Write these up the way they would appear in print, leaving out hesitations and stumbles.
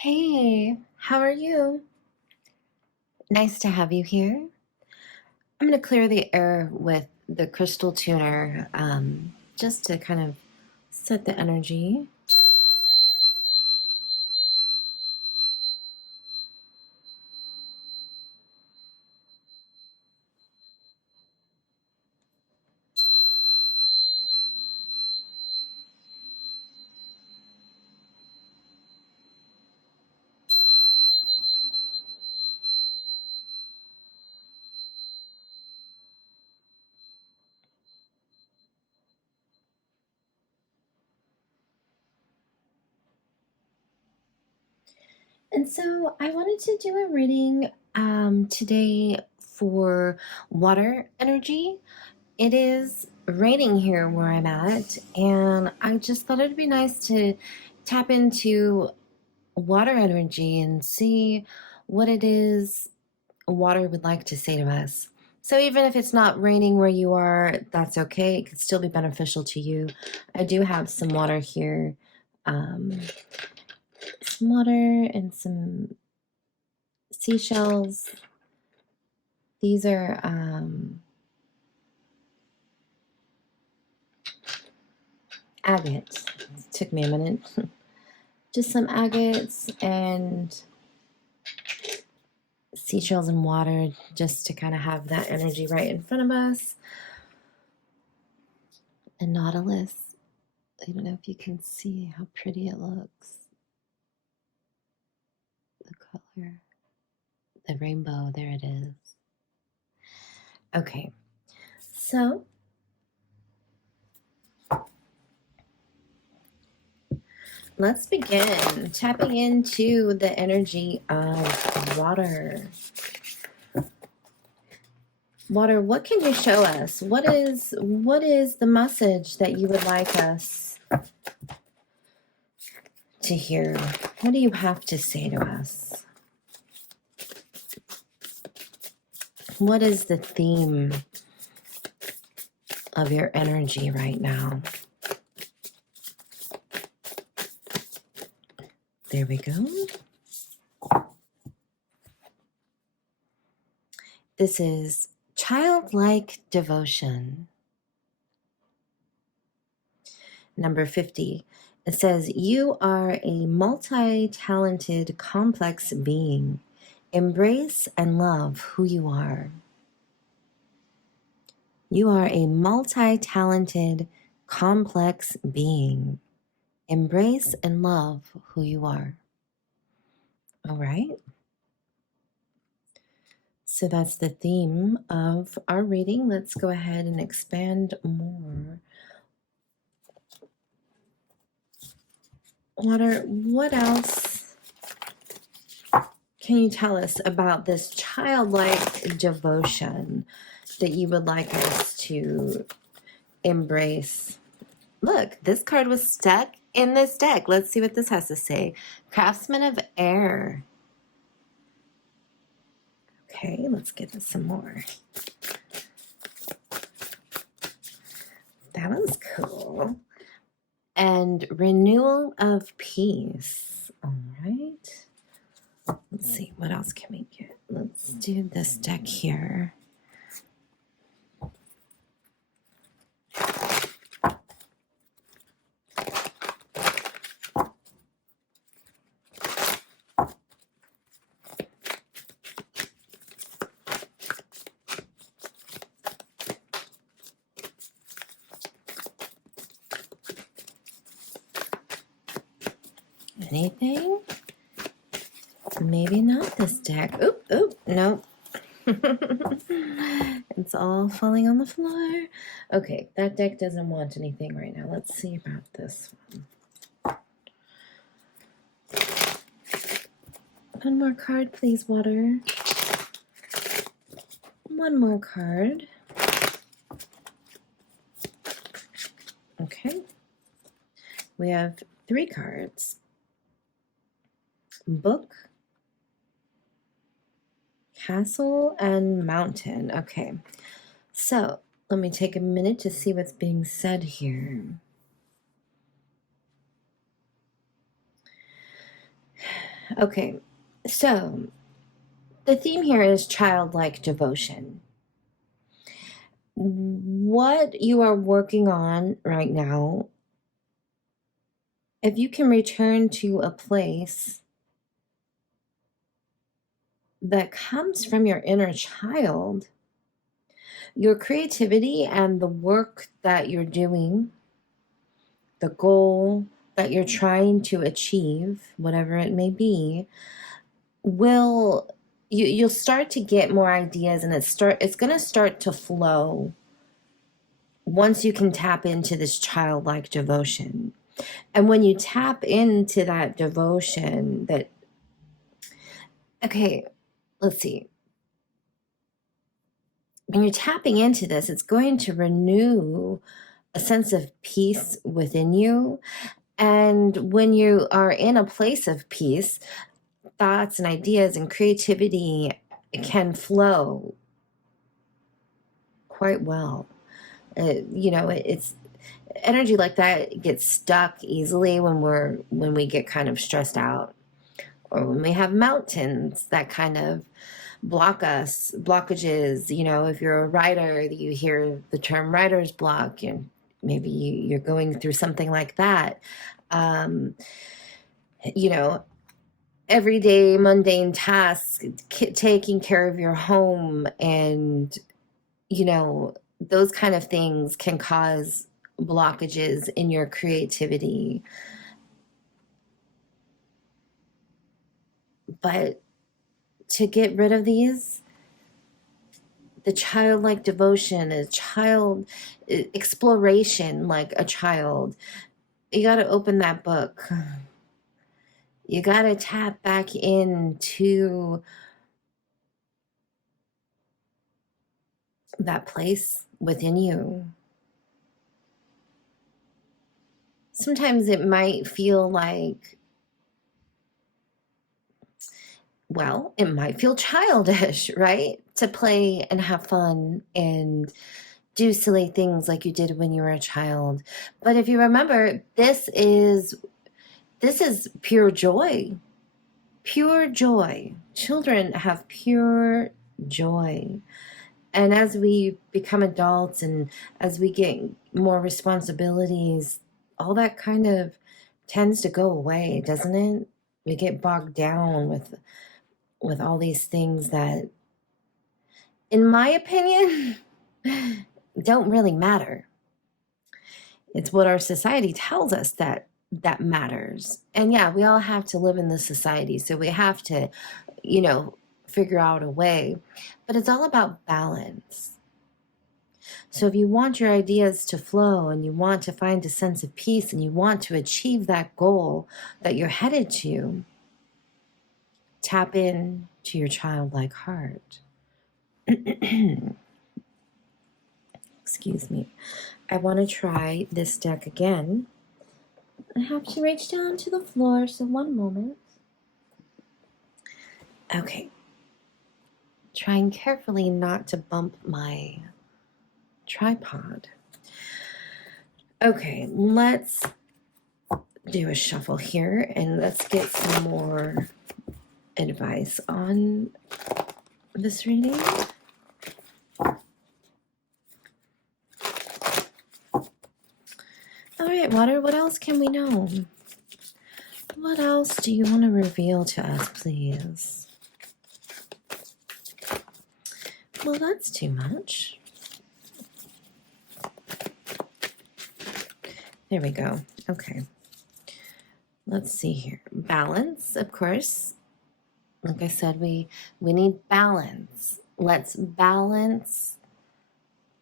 Hey, how are you? Nice to have you here. I'm going to clear the air with the crystal tuner just to kind of set the energy. And so I wanted to do a reading today for water energy. It is raining here where I'm at, and I just thought it'd be nice to tap into water energy and see what it is water would like to say to us. So even if it's not raining where you are, that's okay. It could still be beneficial to you. I do have some water here. Some water and some seashells. These are agates. It took me a minute. Just some agates and seashells and water just to kind of have that energy right in front of us. The nautilus. I don't know if you can see how pretty it looks. The color. The rainbow, there it is. Okay, so let's begin tapping into the energy of water. Water, what can you show us? What is the message that you would like us to hear? What do you have to say to us? What is the theme of your energy right now? There we go. This is childlike devotion. Number 50. It says, you are a multi-talented, complex being. Embrace and love who you are. You are a multi-talented, complex being. Embrace and love who you are. All right. So that's the theme of our reading. Let's go ahead and expand more. Water, what else can you tell us about this childlike devotion that you would like us to embrace? Look, this card was stuck in this deck. Let's see what this has to say. Craftsman of Air. Okay, let's get this some more. That was cool. And Renewal of Peace. All right. Let's see, what else can we get? Let's do this deck here. Anything? Maybe not this deck. Oop, oop, nope. It's all falling on the floor. Okay, that deck doesn't want anything right now. Let's see about this one. One more card, please, water. One more card. Okay. We have 3 cards. Book, Castle, and Mountain. Okay, so let me take a minute to see what's being said here. Okay, so the theme here is childlike devotion. What you are working on right now, if you can return to a place that comes from your inner child, your creativity and the work that you're doing, the goal that you're trying to achieve, whatever it may be, will you'll start to get more ideas, and it's going to start to flow once you can tap into this childlike devotion. And when you tap into that devotion, that, okay, let's see. When you're tapping into this, it's going to renew a sense of peace within you. And when you are in a place of peace, thoughts and ideas and creativity can flow quite well. It's energy like that gets stuck easily when we get kind of stressed out, or when we have mountains that kind of blockages. If you're a writer, you hear the term writer's block, and maybe you're going through something like that. You know, everyday mundane tasks, taking care of your home, and those kind of things can cause blockages in your creativity. But to get rid of these, the childlike devotion, a child exploration, like a child, you got to open that book. You got to tap back into that place within you. Sometimes it might feel like, well, it might feel childish, right? To play and have fun and do silly things like you did when you were a child. But if you remember, this is pure joy. Pure joy. Children have pure joy. And as we become adults and as we get more responsibilities, all that kind of tends to go away, doesn't it? We get bogged down with all these things that, in my opinion, don't really matter. It's what our society tells us that matters. And yeah, we all have to live in this society, so we have to, figure out a way. But it's all about balance. So if you want your ideas to flow, and you want to find a sense of peace, and you want to achieve that goal that you're headed to, tap in to your childlike heart. Excuse me. I want to try this deck again. I have to reach down to the floor, so one moment. Okay. Trying carefully not to bump my tripod. Okay, let's do a shuffle here, and let's get some more advice on this reading. All right, Water, what else can we know? What else do you want to reveal to us, please? Well, that's too much. There we go. Okay. Let's see here. Balance, of course. Like I said, we need balance. Let's balance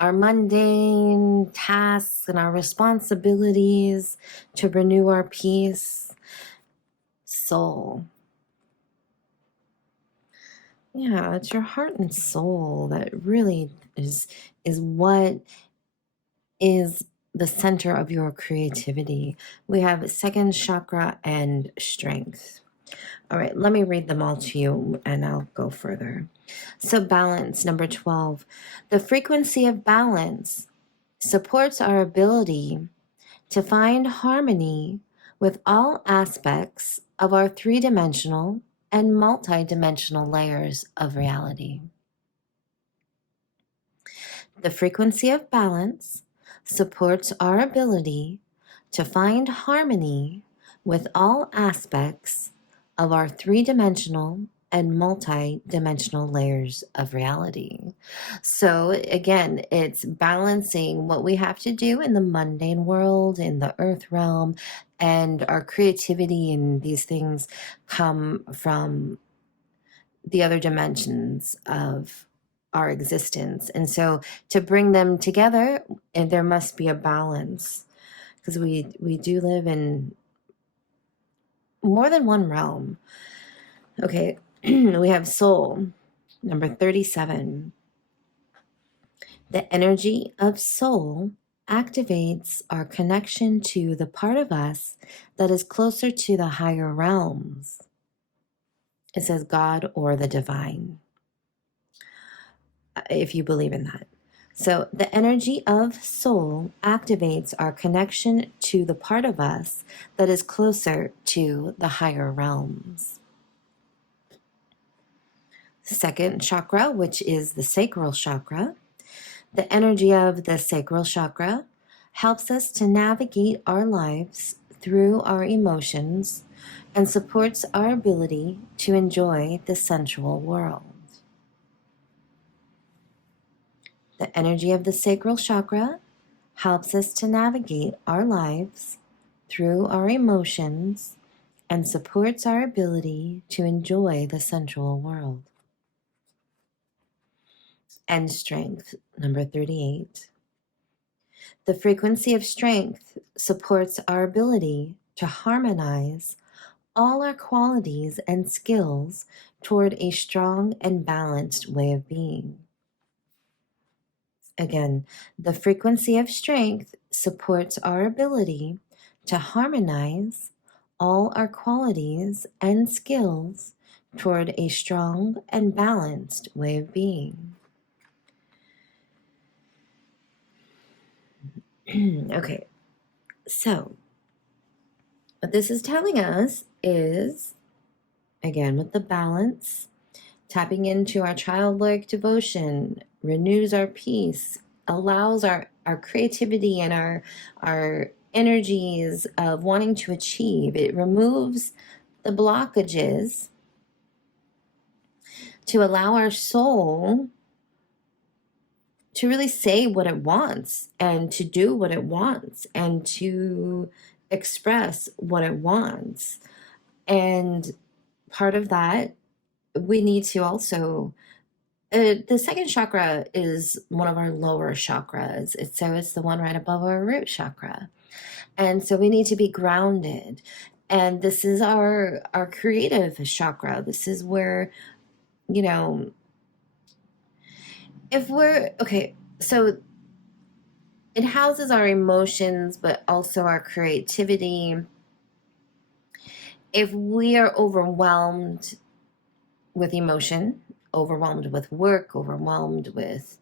our mundane tasks and our responsibilities to renew our peace. Soul. Yeah, it's your heart and soul that really is what is the center of your creativity. We have second chakra and strength. All right, let me read them all to you and I'll go further. So balance, number 12. The frequency of balance supports our ability to find harmony with all aspects of our three-dimensional and multi-dimensional layers of reality. The frequency of balance supports our ability to find harmony with all aspects of our three-dimensional and multi-dimensional layers of reality. So again, it's balancing what we have to do in the mundane world, in the earth realm, and our creativity and these things come from the other dimensions of our existence. And so to bring them together, and there must be a balance, because we do live in more than one realm. Okay, we have soul, number 37. The energy of soul activates our connection to the part of us that is closer to the higher realms. It says God or the divine, if you believe in that. So the energy of soul activates our connection to the part of us that is closer to the higher realms. Second chakra, which is the sacral chakra. The energy of the sacral chakra helps us to navigate our lives through our emotions and supports our ability to enjoy the sensual world. The energy of the sacral chakra helps us to navigate our lives through our emotions and supports our ability to enjoy the sensual world. And strength, number 38. The frequency of strength supports our ability to harmonize all our qualities and skills toward a strong and balanced way of being. Again, the frequency of strength supports our ability to harmonize all our qualities and skills toward a strong and balanced way of being. Okay, so what this is telling us is, again, with the balance, tapping into our childlike devotion, renews our peace, allows our creativity and our energies of wanting to achieve. It removes the blockages to allow our soul to really say what it wants and to do what it wants and to express what it wants. And part of that, we need to also the second chakra is one of our lower chakras. It's the one right above our root chakra. And so we need to be grounded. And this is our creative chakra. This is where, if we're, okay, so it houses our emotions, but also our creativity. If we are overwhelmed with emotion, overwhelmed with work, overwhelmed with,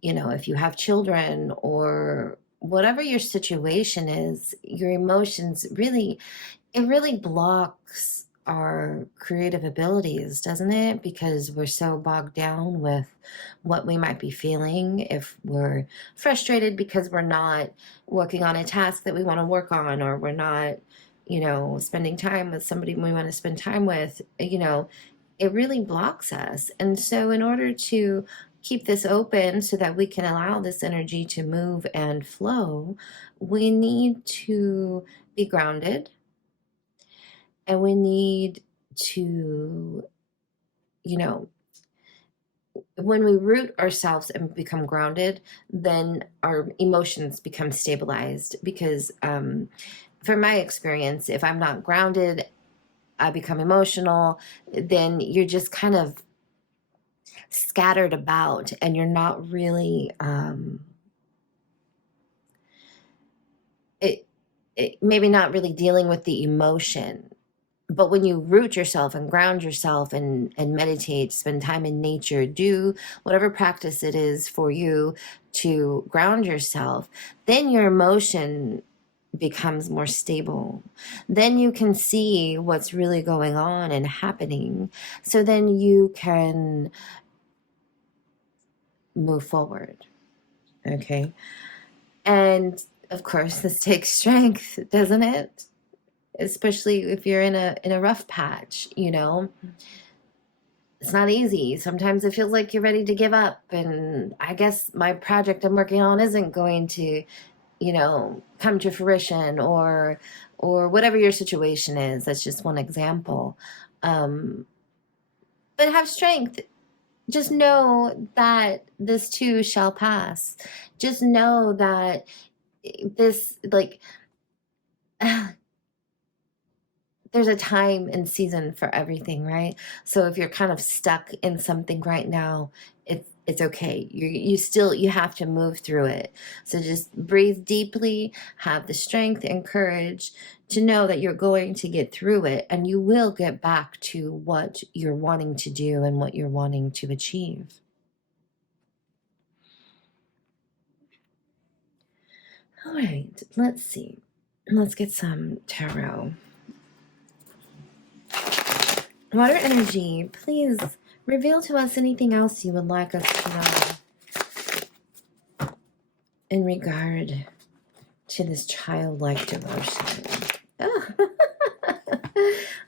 if you have children or whatever your situation is, your emotions really blocks our creative abilities, doesn't it? Because we're so bogged down with what we might be feeling. If we're frustrated because we're not working on a task that we want to work on, or we're not, spending time with somebody we want to spend time with, it really blocks us. And so in order to keep this open so that we can allow this energy to move and flow, we need to be grounded. And we need to, when we root ourselves and become grounded, then our emotions become stabilized. Because from my experience, if I'm not grounded, I become emotional, then you're just kind of scattered about and you're not really, maybe not really dealing with the emotion. But when you root yourself and ground yourself and meditate, spend time in nature, do whatever practice it is for you to ground yourself, then your emotion becomes more stable. Then you can see what's really going on and happening. So then you can move forward. Okay. And of course, this takes strength, doesn't it? Especially if you're in a rough patch, you know. It's not easy. Sometimes it feels like you're ready to give up, and I guess my project I'm working on isn't going to, you know, come to fruition, or whatever your situation is. That's just one example. But have strength. Just know that this too shall pass. Just know that this, like, there's a time and season for everything, right? So if you're kind of stuck in something right now, it's okay. You have to move through it. So just breathe deeply, have the strength and courage to know that you're going to get through it, and you will get back to what you're wanting to do and what you're wanting to achieve. All right, let's see. Let's get some tarot. Water energy, please reveal to us anything else you would like us to know in regard to this childlike devotion. Oh.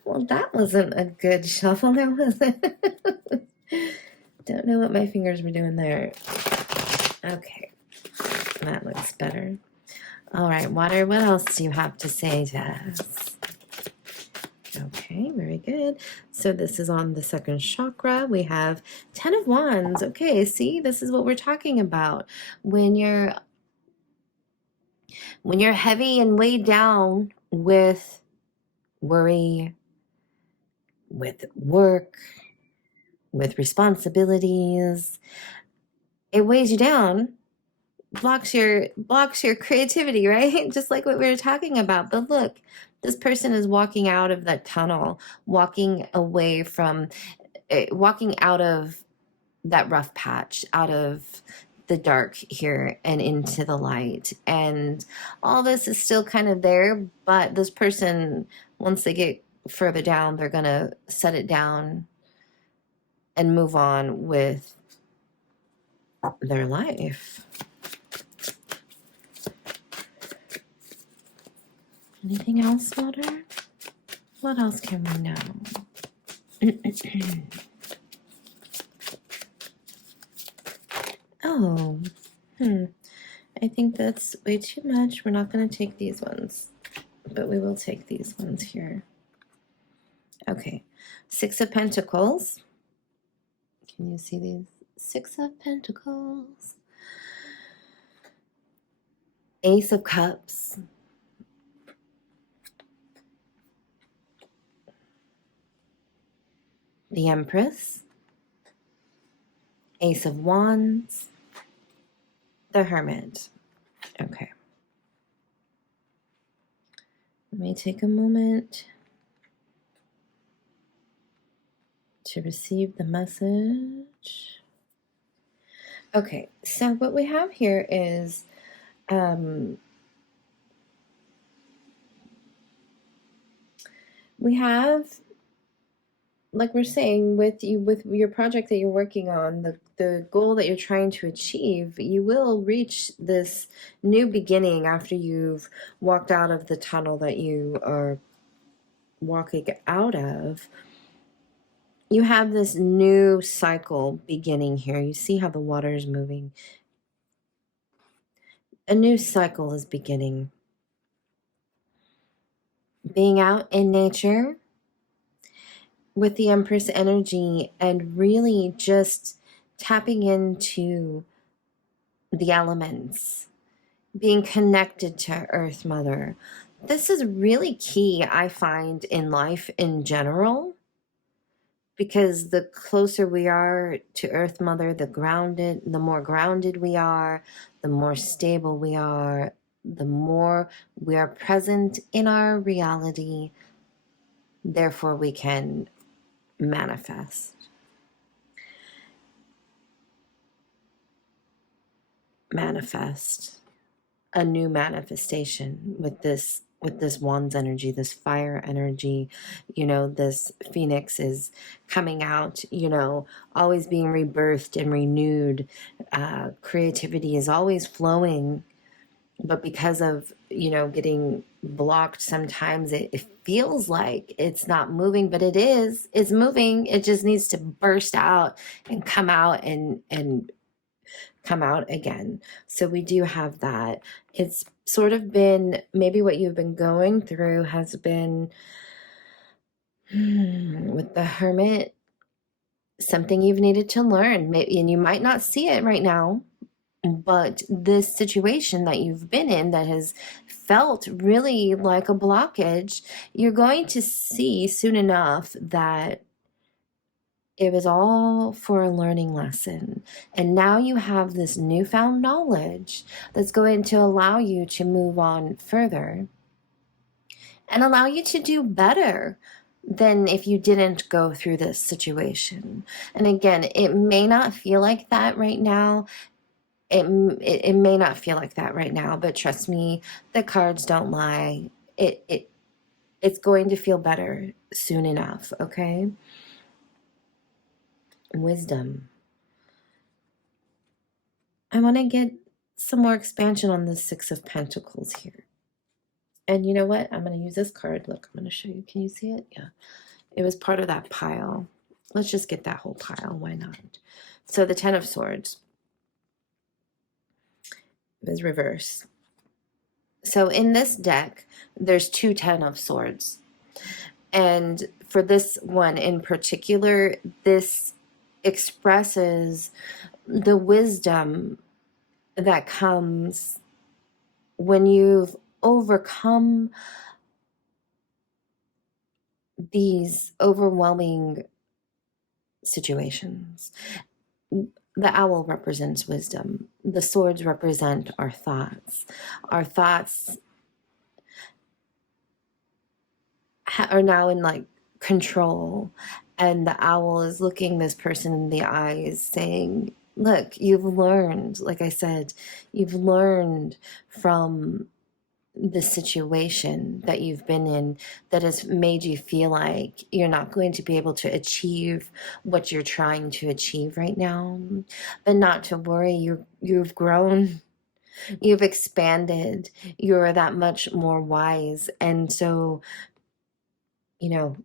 Well, that wasn't a good shuffle, now was it? Don't know what my fingers were doing there. Okay, that looks better. All right, water, what else do you have to say to us? Okay, very good. So this is on the second chakra. We have 10 of Wands. Okay, see, this is what we're talking about. When you're heavy and weighed down with worry, with work, with responsibilities, it weighs you down, blocks your creativity, right? Just like what we were talking about. But look, this person is walking out of that tunnel, walking away from, walking out of that rough patch, out of the dark here and into the light. And all this is still kind of there, but this person, once they get further down, they're going to set it down and move on with their life. Anything else, Water? What else can we know? Oh, I think that's way too much. We're not going to take these ones, but we will take these ones here. Okay, 6 of Pentacles. Can you see these? 6 of Pentacles. Ace of Cups. The Empress. Ace of Wands. The Hermit. Okay. Let me take a moment to receive the message. Okay, so what we have here is we have, like we're saying, with your project that you're working on, the goal that you're trying to achieve, you will reach this new beginning after you've walked out of the tunnel that you are walking out of. You have this new cycle beginning here. You see how the water is moving. A new cycle is beginning. Being out in nature with the Empress energy and really just tapping into the elements, being connected to Earth Mother. This is really key, I find, in life in general, because the closer we are to Earth Mother, the more grounded we are, the more stable we are, the more we are present in our reality. Therefore, we can manifest. Manifest. a new manifestation with this wands energy, this fire energy. You know, this phoenix is coming out, you know, always being rebirthed and renewed. Creativity is always flowing, but because of, you know, getting blocked, sometimes it feels like it's not moving, but it's moving. It just needs to burst out and come out and come out again. So we do have that. It's sort of been, maybe what you've been going through has been with the Hermit, something you've needed to learn. Maybe, and you might not see it right now, but this situation that you've been in that has felt really like a blockage, you're going to see soon enough that it was all for a learning lesson. And now you have this newfound knowledge that's going to allow you to move on further and allow you to do better than if you didn't go through this situation. And again, it may not feel like that right now. It may not feel like that right now, but trust me, the cards don't lie. It's going to feel better soon enough, okay? Wisdom. I want to get some more expansion on the Six of Pentacles here. And you know what? I'm going to use this card. Look, I'm going to show you. Can you see it? Yeah. It was part of that pile. Let's just get that whole pile. Why not? So the Ten of Swords is reverse. So in this deck, there's two Ten of Swords. And for this one in particular, this expresses the wisdom that comes when you've overcome these overwhelming situations. The owl represents wisdom. The swords represent our thoughts. Our thoughts are now in like control, and the owl is looking this person in the eyes saying, look, you've learned, like I said, you've learned from the situation that you've been in that has made you feel like you're not going to be able to achieve what you're trying to achieve right now. But not to worry, you've grown, you've expanded, you're that much more wise. And so, you know,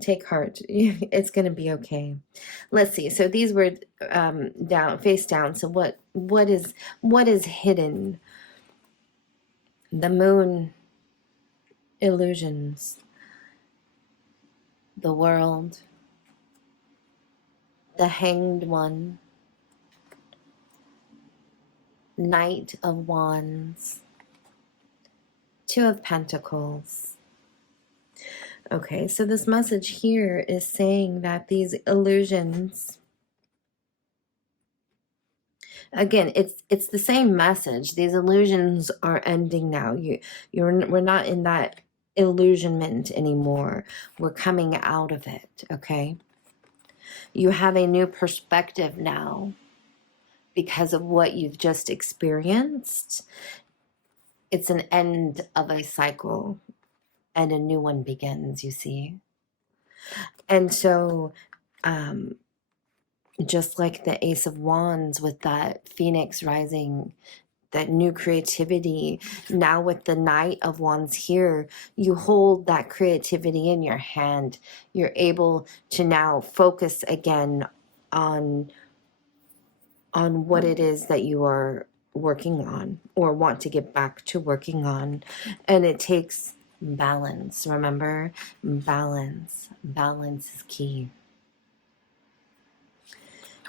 take heart. It's going to be okay. Let's see. So these were down, face down. So what is hidden? The moon, illusions, the world, the hanged one, Knight of Wands, Two of Pentacles. Okay, so this message here is saying that these illusions, again, it's the same message. These illusions are ending now. We're not in that illusionment anymore. We're coming out of it, okay? You have a new perspective now because of what you've just experienced. It's an end of a cycle and a new one begins, you see. And so, just like the Ace of Wands with that Phoenix rising, that new creativity, now with the Knight of Wands here, you hold that creativity in your hand. You're able to now focus again on what it is that you are working on or want to get back to working on. And it takes balance. Remember, balance is key.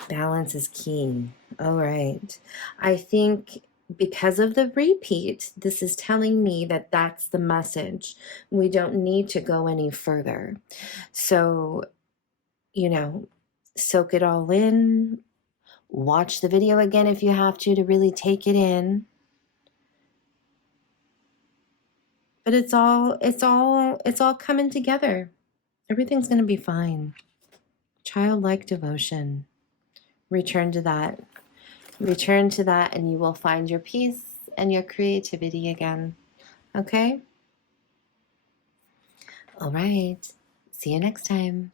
Balance is key. All right. I think because of the repeat, this is telling me that that's the message. We don't need to go any further. So, you know, soak it all in. Watch the video again if you have to really take it in. But it's all coming together. Everything's going to be fine. Childlike devotion. Return to that. Return to that and you will find your peace and your creativity again. Okay? All right. See you next time.